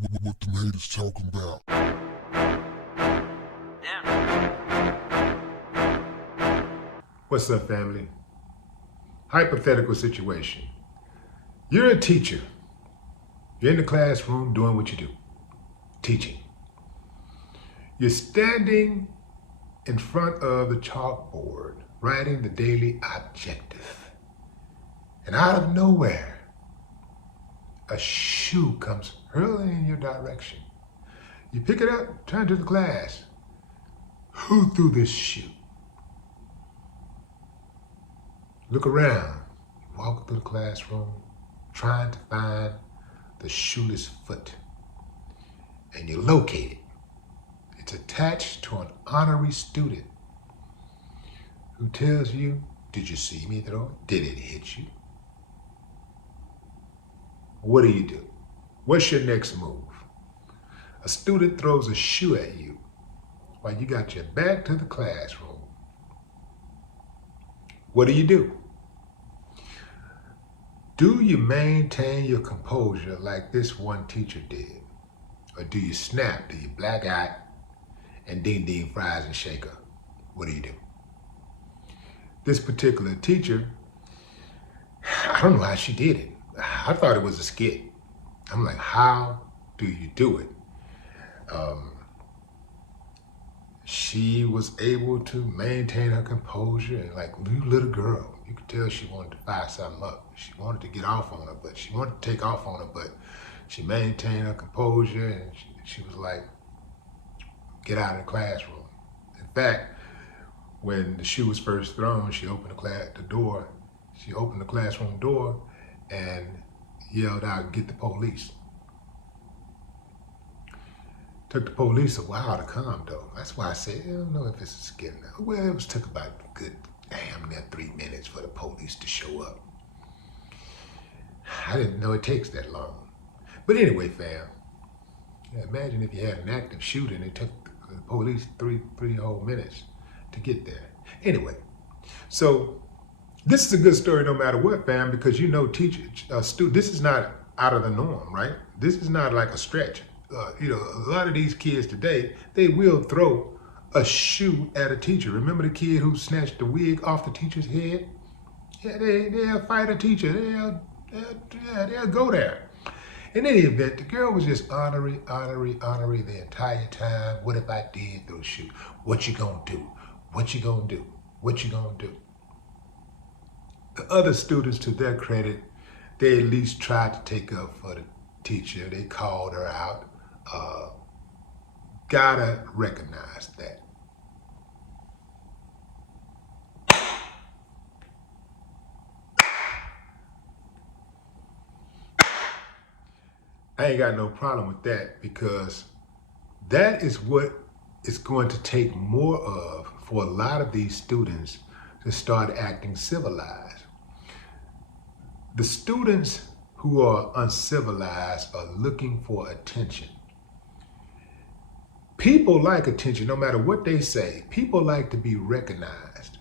What the haters talking about? What's up, family? Hypothetical situation. You're a teacher. You're in the classroom doing what you do, teaching. You're standing in front of the chalkboard, writing the daily objective. And out of nowhere, a shoe comes hurling in your direction. You pick it up, turn to the class. Who threw this shoe? Look around. You walk through the classroom, trying to find the shoeless foot. And you locate it. It's attached to an honorary student who tells you, "Did you see me throw it? Did it hit you?" What do? What's your next move? A student throws a shoe at you while you got your back to the classroom. What do? Do you maintain your composure like this one teacher did? Or do you snap, do you black out and ding fries and shake up? What do? This particular teacher, I don't know how she did it. I thought it was a skit. I'm like, how do you do it? She was able to maintain her composure, and like you little girl, you could tell she wanted to fire something up. She wanted to get off on her, but she wanted to take off on her, but she maintained her composure, and she was like, get out of the classroom. In fact, when the shoe was first thrown, she opened the classroom door and yelled out, "Get the police." Took the police a while to come, though. That's why I said, I don't know if it's a skit now. Well, it took about a good damn near 3 minutes for the police to show up. I didn't know it takes that long. But anyway, fam, imagine if you had an active shooter and it took the police three whole minutes to get there. Anyway, so this is a good story no matter what, fam, because you know, this is not out of the norm, right? This is not like a stretch. A lot of these kids today, they will throw a shoe at a teacher. Remember the kid who snatched the wig off the teacher's head? Yeah, they'll fight a teacher. They'll go there. In any event, the girl was just honorary the entire time. What if I did throw a shoe? What you gonna do? What you gonna do? What you gonna do? The other students, to their credit, they at least tried to take up for the teacher. They called her out. Gotta recognize that. I ain't got no problem with that, because that is what it's going to take more of for a lot of these students to start acting civilized. The students who are uncivilized are looking for attention. People like attention, no matter what they say. People like to be recognized.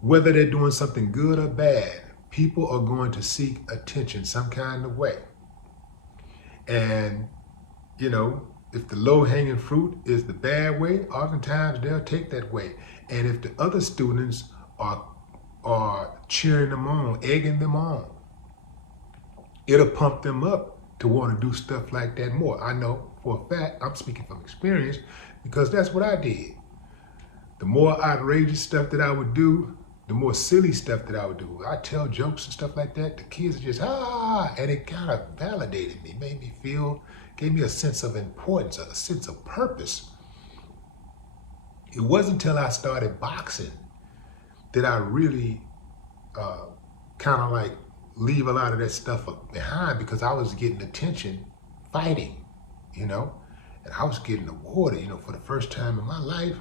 Whether they're doing something good or bad, people are going to seek attention some kind of way. And, if the low-hanging fruit is the bad way, oftentimes they'll take that way. And if the other students are cheering them on, egging them on, it'll pump them up to want to do stuff like that more. I know for a fact, I'm speaking from experience, because that's what I did. The more outrageous stuff that I would do, the more silly stuff that I would do. I tell jokes and stuff like that. The kids are just, and it kind of validated me, made me feel, gave me a sense of importance, a sense of purpose. It wasn't until I started boxing that I really kind of like leave a lot of that stuff behind, because I was getting attention fighting, and I was getting awarded, for the first time in my life.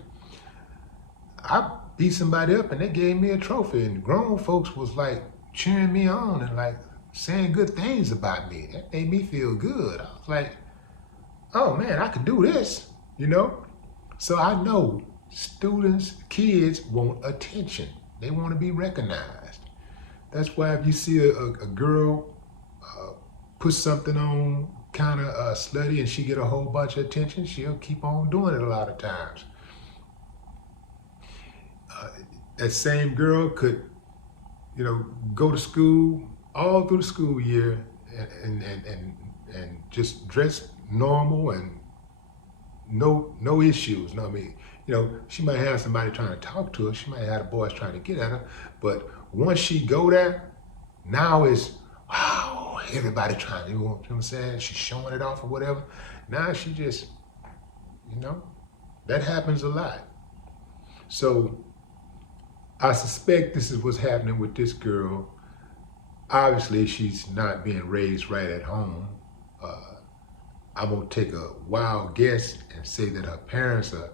I beat somebody up and they gave me a trophy, and grown folks was like cheering me on and like saying good things about me. That made me feel good. I was like, oh man, I could do this, So I know kids want attention. They want to be recognized. That's why if you see a girl put something on kind of slutty and she get a whole bunch of attention, she'll keep on doing it a lot of times. That same girl could, go to school all through the school year and just dress normal and no issues. No, I mean, she might have somebody trying to talk to her. She might have the boys trying to get at her. But once she go there, now it's, wow, everybody trying to, you know what I'm saying? She's showing it off or whatever. Now she just, that happens a lot. So I suspect this is what's happening with this girl. Obviously, she's not being raised right at home. I'm gonna take a wild guess and say that her parents are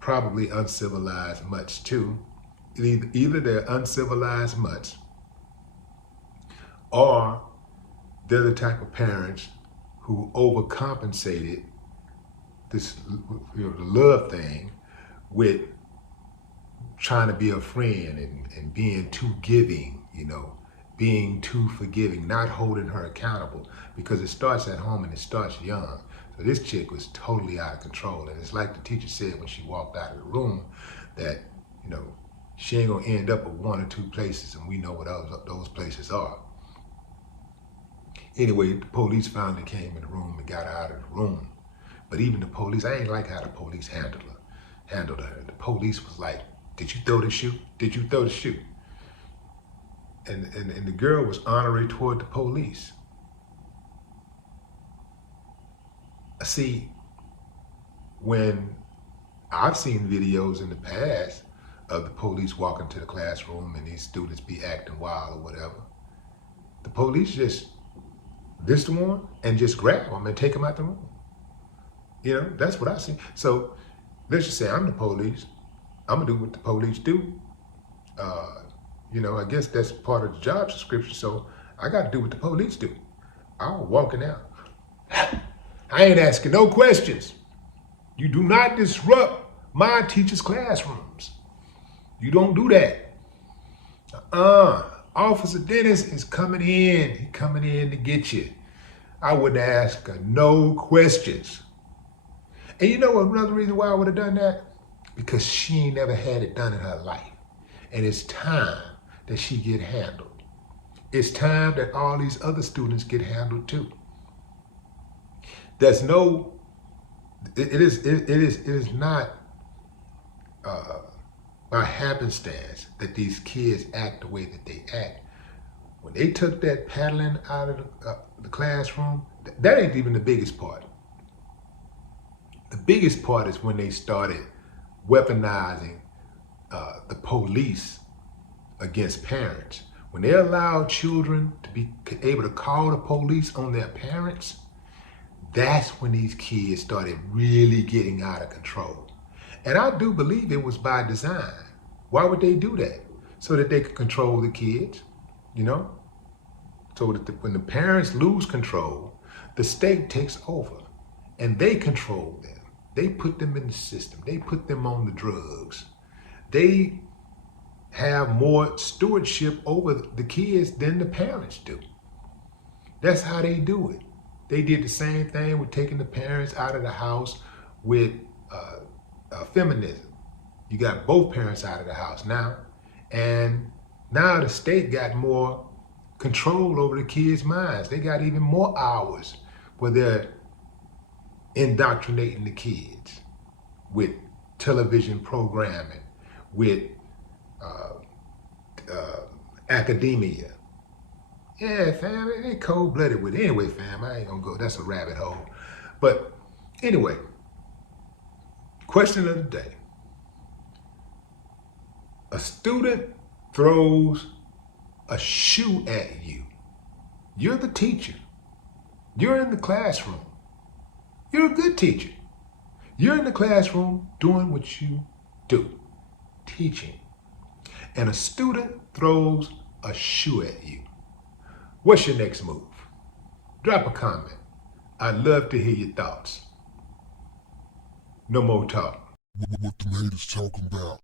probably uncivilized mutts too. Either they're uncivilized mutts, or they're the type of parents who overcompensated this, the love thing with trying to be a friend and being too giving, being too forgiving, not holding her accountable, because it starts at home and it starts young. So this chick was totally out of control. And it's like the teacher said when she walked out of the room that, she ain't gonna end up at one or two places, and we know what those places are. Anyway, the police finally came in the room and got her out of the room. But even the police, I ain't like how the police handled her. The police was like, did you throw the shoe? Did you throw the shoe? And the girl was honorary toward the police. See, when I've seen videos in the past of the police walking to the classroom and these students be acting wild or whatever, the police just list one and just grab them and take them out the room. That's what I see. So let's just say I'm the police. I'm gonna do what the police do. I guess that's part of the job description, so I got to do what the police do. I'm walking out. I ain't asking no questions. You do not disrupt my teachers' classrooms. You don't do that. Officer Dennis is coming in. He's coming in to get you. I wouldn't ask her no questions. And you know another reason why I would have done that? Because she ain't never had it done in her life. And it's time that she get handled. It's time that all these other students get handled too. There's no, it is not by happenstance that these kids act the way that they act. When they took that paddling out of the classroom, that ain't even the biggest part. The biggest part is when they started weaponizing the police against parents. When they allowed children to be able to call the police on their parents, that's when these kids started really getting out of control. And I do believe it was by design. Why would they do that? So that they could control the kids, So that when the parents lose control, the state takes over and they control them. They put them in the system. They put them on the drugs. They have more stewardship over the kids than the parents do. That's how they do it. They did the same thing with taking the parents out of the house with feminism. You got both parents out of the house now, and now the state got more control over the kids' minds. They got even more hours where they're indoctrinating the kids with television programming, with academia. Yeah, fam, they cold-blooded with it. Anyway, fam, I ain't gonna go, that's a rabbit hole. But anyway, question of the day. A student throws a shoe at you. You're the teacher. You're in the classroom. You're a good teacher. You're in the classroom doing what you do, teaching. And a student throws a shoe at you. What's your next move? Drop a comment. I'd love to hear your thoughts. No more talk. What the haters talking about?